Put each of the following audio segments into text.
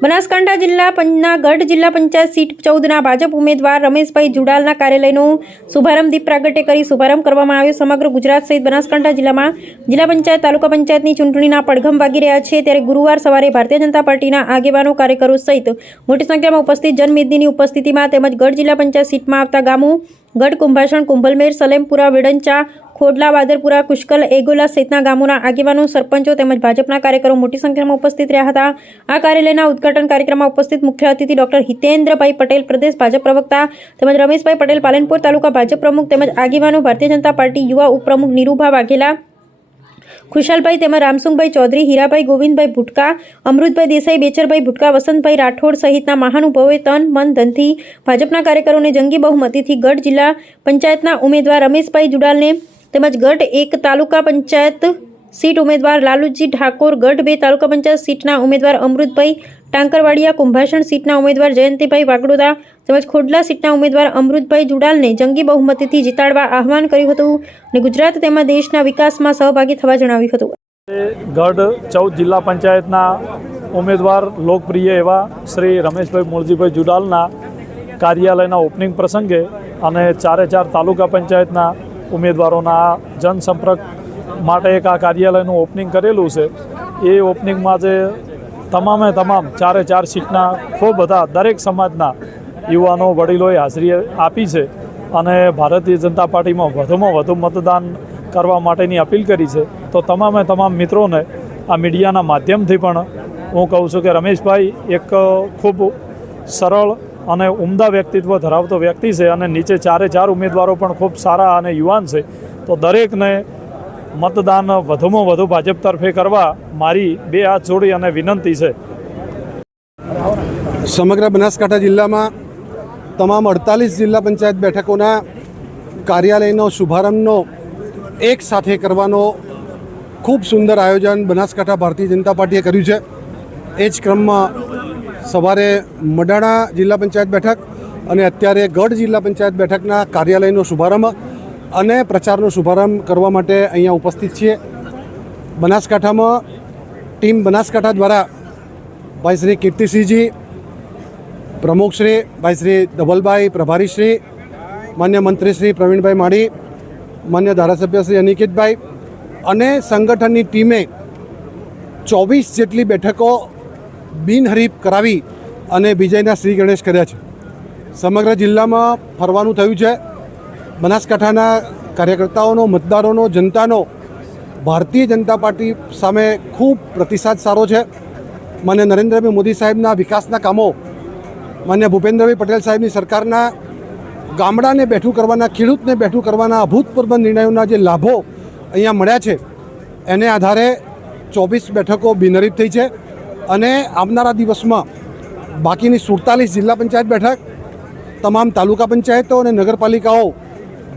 બનાસકાંઠા જિલ્લા ગઢ જિલ્લા પંચાયત સીટ 14ના ભાજપ ઉમેદવાર રમેશભાઈ જુડાલના કાર્યાલયનો શુભારંભ દીપ પ્રાગટ્ય કરી શુભારંભ કરવામાં આવ્યો। સમગ્ર ગુજરાત સહિત બનાસકાંઠા જિલ્લામાં જિલ્લા પંચાયત તાલુકા પંચાયતની ચૂંટણીના પડઘમ વાગી રહ્યા છે, ત્યારે ગુરુવાર સવારે ભારતીય જનતા પાર્ટીના આગેવાનો કાર્યકરો સહિત મોટી સંખ્યામાં ઉપસ્થિત જનમેદનીની ઉપસ્થિતિમાં તેમજ ગઢ જિલ્લા પંચાયત સીટમાં આવતા ગામો ગઢ, કુંભાસણ, કુંભલમેર, સલેમપુરા, વેડંચા, ખોડલા, બાદરપુરા, કુશકલ, એગોલા સહિતના ગામોના આગેવાનો, સરપંચો તેમજ ભાજપના કાર્યકરો મોટી સંખ્યામાં ઉપસ્થિત રહ્યા હતા। આ કાર્યાલયના ઉદ્ઘાટન કાર્યક્રમમાં ઉપસ્થિત મુખ્ય અતિથિ ડોક્ટર હિતેન્દ્રભાઈ પટેલ, પ્રદેશ ભાજપ પ્રવક્તા, તેમજ રમેશભાઈ પટેલ, પાલનપુર તાલુકા ભાજપ પ્રમુખ, તેમજ આગેવાનો ભારતીય જનતા પાર્ટી યુવા ઉપપ્રમુખ નીરુભા વાઘેલા, ખુશાલભાઈ તેમજ રામસુંગભાઈ ચૌધરી, હીરાભાઈ, ગોવિંદભાઈ ભુટકા, અમૃતભાઈ દેસાઈ, બેચરભાઈ ભુટકા, વસંતભાઈ રાઠોડ સહિતના મહાનુભાવોએ તન મન ધનથી ભાજપના કાર્યકરોને જંગી બહુમતીથી ગઢ જિલ્લા પંચાયતના ઉમેદવાર રમેશભાઈ જુડાલને તેમજ ગઢ 1 તાલુકા પંચાયત સીટ ઉમેદવાર લાલુજી ઠાકોર, ગઢ 2 તાલુકા પંચાયત સીટના ઉમેદવાર અમૃતભાઈ ટાંકરવાડિયા, કુંભાસણ સીટના ઉમેદવાર જયંતિભાઈ વાગડોદા તેમજ ખોડલા સીટના ઉમેદવાર અમૃતભાઈ જુડાલને જંગી બહુમતીથી જીતાડવા આહવાન કર્યું હતું અને ગુજરાત તેમજ દેશના વિકાસમાં સહભાગી થવા જણાવ્યું હતું। ગઢ 14 જિલ્લા પંચાયતના ઉમેદવાર લોકપ્રિય એવા શ્રી રમેશભાઈ મૂળજીભાઈ જુડાલના કાર્યાલયના ઓપનિંગ પ્રસંગે અને 4 તાલુકા પંચાયતના ઉમેદવારોના જનસંપર્ક માટે એક આ કાર્યાલયનું ઓપનિંગ કરેલું છે। એ ઓપનિંગમાં જે તમામે તમામ 4 સીટના ખૂબ બધા દરેક સમાજના યુવાનો વડીલોએ હાજરી આપી છે અને ભારતીય જનતા પાર્ટીમાં વધુમાં વધુ મતદાન કરવા માટેની અપીલ કરી છે। તો તમામે તમામ મિત્રોને આ મીડિયાના માધ્યમથી પણ હું કહું છું કે રમેશભાઈ એક ખૂબ સરળ અને ઉમદા વ્યક્તિત્વ ધરાવતો વ્યક્તિ છે અને નીચે 4 ઉમેદવારો પણ ખૂબ સારા અને યુવાન છે। તો દરેકને મતદાન વધુમાં વધુ ભાજપ તરફે કરવા મારી 2 હાથ જોડી અને વિનંતી છે। સમગ્ર બનાસકાંઠા જિલ્લામાં તમામ 48 જિલ્લા પંચાયત બેઠકોના કાર્યાલયનો શુભારંભનો એક સાથે કરવાનો ખૂબ સુંદર આયોજન બનાસકાંઠા ભારતીય જનતા પાર્ટીએ કર્યું છે। એ જ ક્રમમાં સવારે મડાણા જિલ્લા પંચાયત બેઠક અને અત્યારે ગઢ જિલ્લા પંચાયત બેઠકના કાર્યાલયનો શુભારંભ અને પ્રચારનો શુભારંભ કરવા માટે અહીંયા ઉપસ્થિત છીએ। બનાસકાંઠામાં ટીમ બનાસકાંઠા દ્વારા ભાઈ શ્રી કીર્તિસિંહજી, પ્રમુખશ્રી ભાઈ શ્રી ધવલભાઈ, પ્રભારીશ્રી, માન્ય મંત્રીશ્રી પ્રવીણભાઈ માળી, માન્ય ધારાસભ્ય શ્રી અનિકેતભાઈ અને સંગઠનની ટીમે 24 જેટલી બેઠકો બિનહરીફ કરાવી અને વિજયના શ્રી ગણેશ કર્યા છે। સમગ્ર જિલ્લામાં ફરવાનું થયું છે। બનાસકાંઠાના કાર્યકર્તાઓનો, મતદારોનો, જનતાનો ભારતીય જનતા પાર્ટી સામે ખૂબ પ્રતિસાદ સારો છે। માન્ય નરેન્દ્રભાઈ મોદી સાહેબના વિકાસના કામો, માન્ય ભૂપેન્દ્રભાઈ પટેલ સાહેબની સરકારના ગામડાને બેઠું કરવાના, ખેડૂતને બેઠું કરવાના અભૂતપૂર્વ નિર્ણયોના જે લાભો અહીંયા મળ્યા છે એને આધારે 24 બેઠકો બિનહરીફ થઈ છે અને આવનારા દિવસમાં બાકીની 47 જિલ્લા પંચાયત બેઠક, તમામ તાલુકા પંચાયતો અને નગરપાલિકાઓ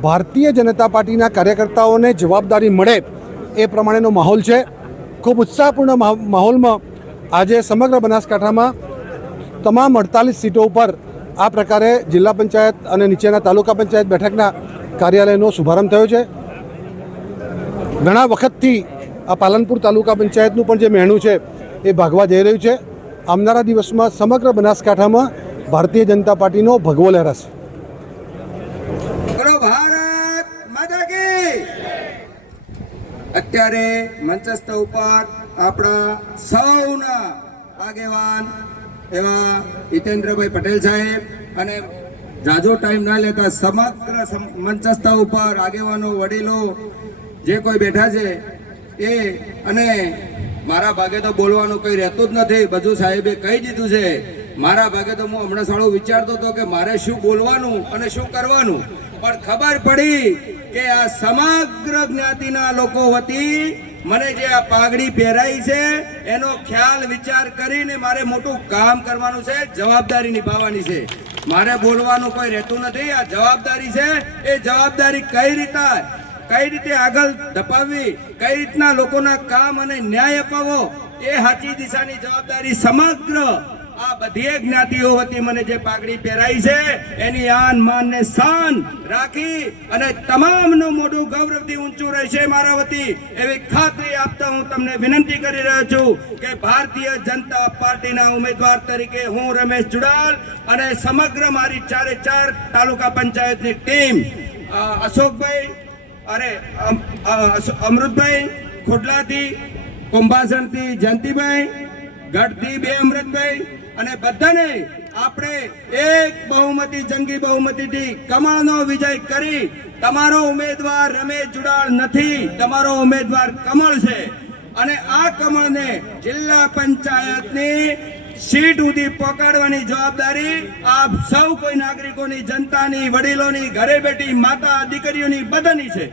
ભારતીય જનતા પાર્ટીના કાર્યકર્તાઓને જવાબદારી મળે એ પ્રમાણેનો માહોલ છે। ખૂબ ઉત્સાહપૂર્ણ માહોલમાં આજે સમગ્ર બનાસકાંઠામાં તમામ 48 સીટો ઉપર આ પ્રકારે જિલ્લા પંચાયત અને નીચેના તાલુકા પંચાયત બેઠકના કાર્યાલયનો શુભારંભ થયો છે। ઘણા વખતથી આ પાલનપુર તાલુકા પંચાયતનું પણ જે મહેણું છે એ ભાગવા જઈ રહ્યું છે। આવનારા દિવસમાં સમગ્ર બનાસકાંઠામાં ભારતીય જનતા પાર્ટીનો ભગવો લહેરાશે। અત્યારે મંચસ્થ ઉપર આપણા સૌના આગેવાન એવા હિતેન્દ્રભાઈ પટેલ સાહેબ અને જાજો ટાઈમ ના લેતા સમગ્ર મંચસ્થ ઉપર આગેવાનો, વડીલો જે કોઈ બેઠા છે એ, અને મારા ભાગે તો બોલવાનું કંઈ રહેતું જ નથી, બધું સાહેબે કહી દીધું છે। મારા ભાગે તો હું હમણાં સાળો વિચારતો હતો કે મારે શું બોલવાનું અને શું કરવાનું, પણ ખબર પડી કે આ સમગ્ર જ્ઞાતિના લોકો વતી મને જે આ પાઘડી પહેરાઈ છે એનો ખ્યાલ વિચાર કરીને મારે મોટું કામ કરવાનું છે, જવાબદારી નિભાવવાની છે। મારે બોલવાનું કોઈ રહેતું નથી। આ જવાબદારી છે, એ જવાબદારી કઈ રીતે આગળ ધપાવવી, કઈ રીતના લોકોના કામ અને ન્યાય અપાવવો, એ સાચી દિશાની જવાબદારી સમગ્ર આ બધી જ્ઞાતિઓ વતી મને જે પાઘડી પહેરાઈ છે એની આન માન ને શાન રાખી અને તમામનું મોઢું ગૌરવથી ઊંચું રહેશે મારા વતી એવી ખાતરી આપતા હું તમને વિનંતી કરી રહ્યો છું કે ભારતીય જનતા પાર્ટીના ઉમેદવાર તરીકે હું રમેશ જુડાલ અને સમગ્ર મારી 4 તાલુકા પંચાયતની ટીમ અશોકભાઈ અમૃતભાઈ ખોડલાથી, કુંભાસણથી જયંતિભાઈ, ગઢથી બે અમૃતભાઈ અને બધાને આપણે એક બહુમતી જંગી બહુમતીથી કમળનો વિજય કરી તમારો ઉમેદવાર રમેશ જુડાળ નથી, તમારો ઉમેદવાર કમળ છે અને આ કમળને જિલ્લા પંચાયતની સીટ સુધી પહોંચાડવાની જવાબદારી આપ સૌ કોઈ નાગરિકોની, જનતાની, વડીલોની, ઘરે બેઠી માતા દીકરીઓની બધાની છે.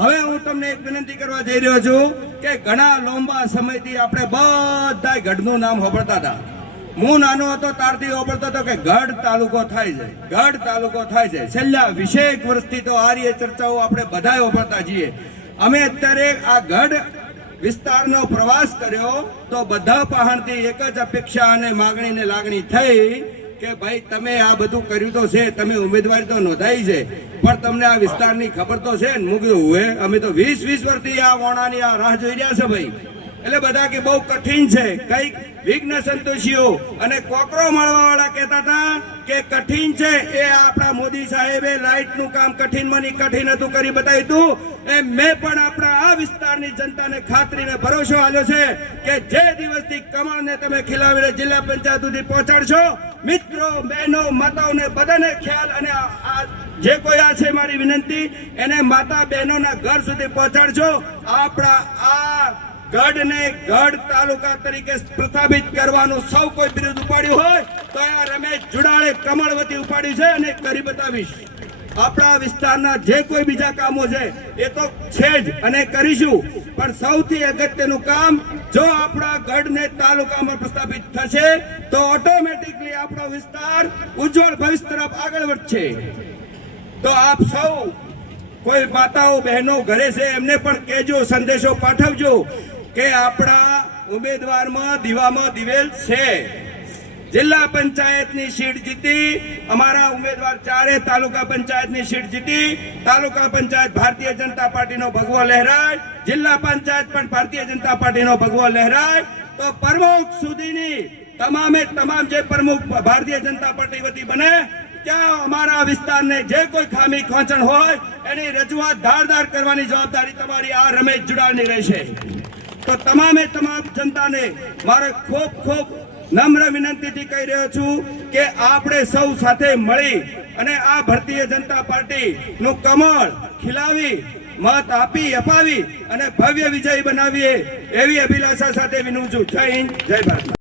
હવે હું તમને એક વિનંતી કરવા જઈ રહ્યો છું કે ઘણા લાંબા સમયથી આપણે બધા ગઢનું નામ સાંભળતા હતા. હું નાનો હતો ત્યારથી સાંભળતો હતો કે ગઢ તાલુકો થાય છે, ગઢ તાલુકો થાય છે. છેલ્લા 20 વર્ષથી તો આ રીતે ચર્ચાઓ આપણે બધા સાંભળતા છીએ. અમે અત્યારે આ ગઢ વિસ્તારનો પ્રવાસ કર્યો તો બધા પહાણથી એક જ અપેક્ષા અને માગણી ને લાગણી થઈ કે ભાઈ તમે આ બધું કર્યું તો છે, તમે ઉમેદવારી તો નોંધાઈ છે, પણ તમને આ વિસ્તારની ખબર તો છે ને? હું કીધું હોય અમે તો 20 વર્ષથી આ વોણાની આ રાહ જોઈ રહ્યા છે ભાઈ. એટલે બધા કે બહુ કઠિન છે. કઈક વિઘ્ન સંતોષીઓ અને કોકરો મળવા વાળા કહેતા હતા કે કઠિન છે. એ આપણા મોદી સાહેબે લાઇટનું કામ કઠિનમાંની કઠિન હતું કરી બતાવ્યું હતું. એ મેં પણ આપણા આ વિસ્તારની જનતાને ખાતરીને ભરોસો આપ્યો છે કે જે દિવસથી કમળને તમે ખીલાવીને જિલ્લા પંચાયત સુધી પહોંચાડશો, મિત્રો, બહેનો, માતાઓને બધાને ખ્યાલ અને જે કોઈ આ છે મારી વિનંતી એને માતા બહેનોના ઘર સુધી પહોંચાડશો. આપણા આ ગઢને ગઢ તાલુકા તરીકે પ્રસ્થાપિત કરવાનું સૌ કોઈ બિરુદ ઉપાડ્યું હોય તો આ રમેશ જુડાળે કમળવતી ઉપાડ્યું છે અને કરી બતાવીશ. આપણા વિસ્તારના જે કોઈ બીજા કામો છે એ તો છે જ અને કરીશું, પણ સૌથી અગત્યનું કામ જો આપણા ગઢને તાલુકામાં પ્રસ્થાપિત થશે તો ઓટોમેટિકલી આપણો વિસ્તાર ઉજ્જવળ ભવિષ્ય તરફ આગળ વધશે. તો આપ સૌ કોઈ માતાઓ બહેનો ઘરે છે એમને પણ કહેજો, સંદેશો પાઠવજો કે આપણા ઉમેદવારમાં દીવામાં દિવેલ છે. જિલ્લા પંચાયતની સીટ જીતી, અમારા ઉમેદવાર 4 તાલુકા પંચાયતની સીટ જીતી, તાલુકા પંચાયત ભારતીય જનતા પાર્ટીનો ભગવો લહેરાય, જિલ્લા પંચાયત પણ ભારતીય જનતા પાર્ટીનો ભગવો લહેરાય, તો પ્રમુખ સુધીની તમામે તમામ જે પ્રમુખ ભારતીય જનતા પાર્ટી વતી બને ત્યાં અમારા વિસ્તારને જે કોઈ ખામી ખોંચણ હોય એની રજૂઆત ધારદાર કરવાની જવાબદારી તમારી આ રમેશ જુડાળની રહેશે. તો તમામે તમામ જનતાને મારે ખૂબ ખૂબ નમ્ર વિનંતીથી કહી રહ્યો છું કે આપણે સૌ સાથે મળી અને આ ભારતીય જનતા પાર્ટી નું કમળ ખીલાવી મત આપી અપાવી અને ભવ્ય વિજય બનાવીએ એવી અભિલાષા સાથે વિનવું છું. જય હિન્દ, જય ભારત.